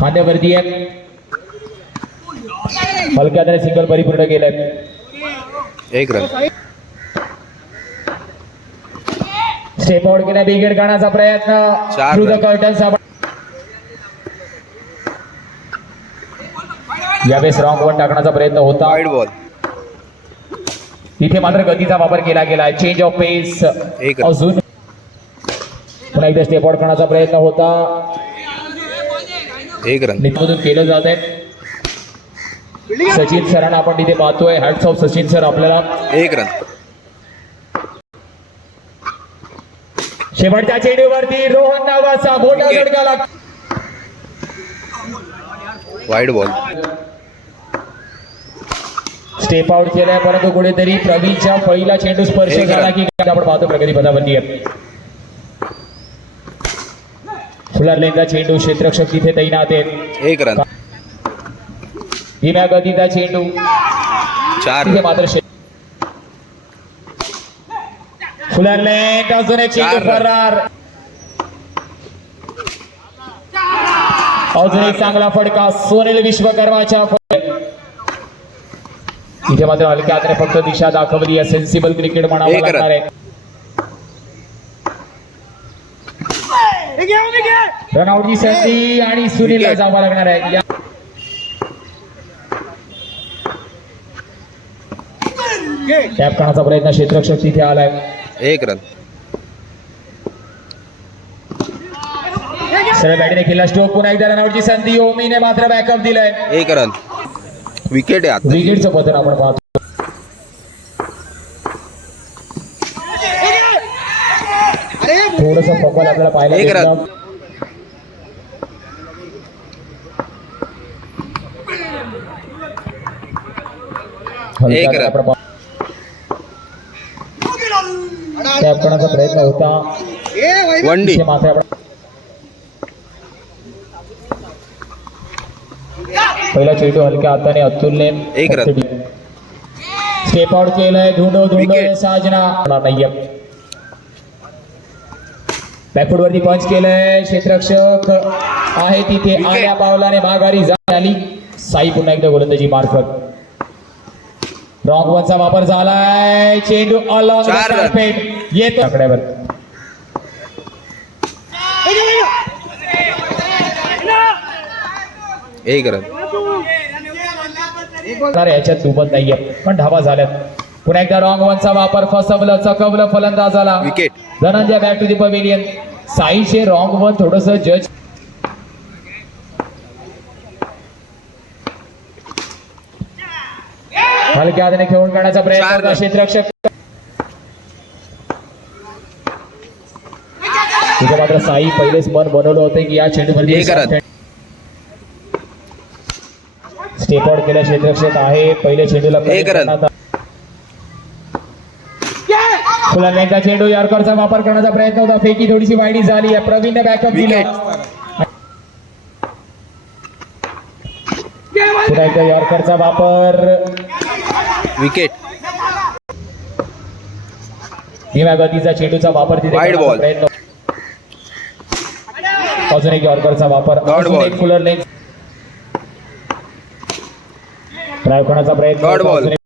खांद्यावरती आहे हलक्याने सिंगल परिपूर्ण केलंय एक रन स्टेप आउट केला बिगेड काढण्याचा प्रयत्न. Through the. कर्टन यावेळेस रॉंग वन टाकण्याचा प्रयत्न होता. बॉल तिथे मात्र गतीचा वापर केला गेला. Change of pace. अजून पुन्हा एकदा स्टेप आउट करण्याचा प्रयत्न होता. एक रन मधून केलं जात आहे. सचिन सरांना आपण तिथे पाहतोय. हॅट्स ऑफ सचिन सर आपल्याला. एक रन शेवटच्या चेंडूवरती रोहन नावाचा मोठा. झटका लाग वाईड बॉल स्टेप आउट केलाय परंतु कुठेतरी प्रवीणच्या पहिला चेंडू स्पर्श झाला. की आपण पाहतो प्रगती पदावरती आहे फुलरलेनचा चेंडू क्षेत्रक्षक तिथे तैनात आहेत. एक रन. धीम्या गतीचा चेंडू. चार. तिथे मात्र फुलरलेन अजून एक चेंडू चार. फरार. अजून एक चांगला फटका सोनेल विश्वकर्माच्या फ- इथे मात्र हलक्या हाताने फक्त दिशा दाखवली आहे. सेन्सिबल क्रिकेट म्हणावं एक रन. लागणार आहे. रनआउटची संधी आणि सुनीलला Wicket. जावं लागणार आहे. टॅप करण्याचा प्रयत्न क्षेत्रक्षक तिथे आलाय. एक रन. सरळ बॅटीने केला स्टोक पुन्हा एकदा रनआउटची संधी. ओमीने मात्र बॅकअप दिलाय. एक रन. विकेट आहे आता. विकेटचं पतन आपण पाहतो. थोडस फकल आपल्याला पाहायला एक रन. भेटलं. हलक्या एक रन. आपण पाह- टॅप करण्याचा प्रयत्न होता वन डी इथे मात्र आपण पहिला चेंडू हलक्या हाताने अतुलने एक रन. स्टेप आउट केलंय धुंडो धुंडो Wicket. साजना होणार नाहीये बॅकफूट वरती पंच केलंय. क्षेत्ररक्षक आहे तिथे. आल्या पावलाने माघारी झाली साई पुन्हा एकदा गोलंदाजी मार्फत. रॉंग वनचा वापर झालाय. चेंडू अलॉंग. कार्पेट येतो. आकड्यावर. एक याच्यात दुबत नाहीये. पण धावा झाल्यात. पुन्हा एकदा रॉंग वनचा वापर. फसवलं चकवलं फलंदाजाला. Wicket Dhananjaya back to the pavilion साईचे wrong one थोडस जज हलक्या हाताने खेळून काढण्याचा प्रयत्न. क्षेत्ररक्षक तिथे मात्र साई पहिलेच मन बनवलं होतं की या चेंडूवरती. स्टेप आउट केल्या क्षेत्ररक्षक आहे पहिले चेंडूला एक रन. फुलांचा चेंडू यॉर्करचा वापर करण्याचा प्रयत्न होता. फेकी थोडीशी वाईडी झाली आहे. प्रवीणने बॅकअप दिला. विकेट पुन्हा एकदा यॉर्करचा वापर. विकेट धीम्या गतीचा चेंडूचा वापर तिथे. प्रयत्न अजून एक यॉर्करचा वापर. अजून. एक फुलर लेग ड्राईव्ह करण्याचा प्रयत्न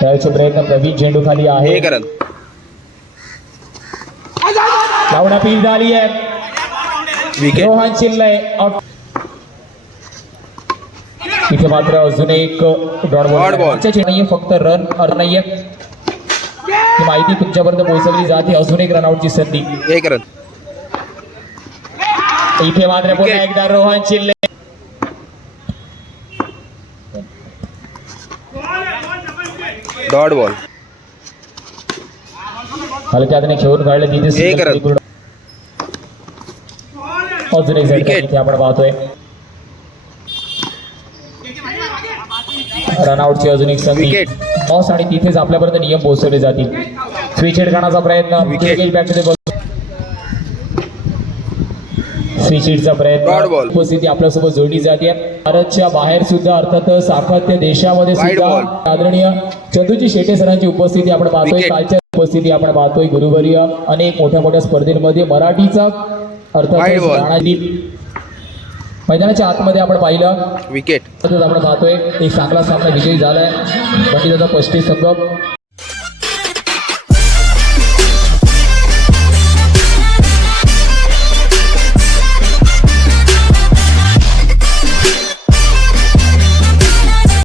ड्राईव्हचा प्रयत्न प्रवीण चेंडू खाली आहे झाली आहे. रोहन चिल्लय इथे मात्र अजून एक डॉट बॉल नाहीये फक्त रन नाहीये. ही माहिती तुमच्यापर्यंत पोहोचवली जाते. अजून एक रनआउटची संधी. एक रन इथे मात्र पुन्हा एकदा रोहन चिल्ले डॉट बॉल हलक्या खेळून काढले तिथे एक रन. अजून एक झटका आपण पाहतोय. रनआउटची अजून एक संधी. टॉस आणि तिथेच आपल्यापर्यंत नियम पोहोचवले जातील. स्विच हेड करण्याचा प्रयत्न. हिटचा प्रयत्न. उपस्थिती आपल्यासोबत जोडली जाते भारतच्या बाहेर सुद्धा अर्थातच साखत्य देशामध्ये सुद्धा. आदरणीय चंदूजी शेटे सरांची उपस्थिती आपण पाहतोय. कालच्या उपस्थिती आपण पाहतोय गुरुवर्य अनेक मोठ्या मोठ्या स्पर्धेमध्ये मराठीचा अर्थ Wide ball. राणाजी मैदानाच्या आतमध्ये आपण पाहिलं विकेट आपण पाहतोय एक चांगला सामना विजयी झालाय पंडिताचा पस्तीस संघ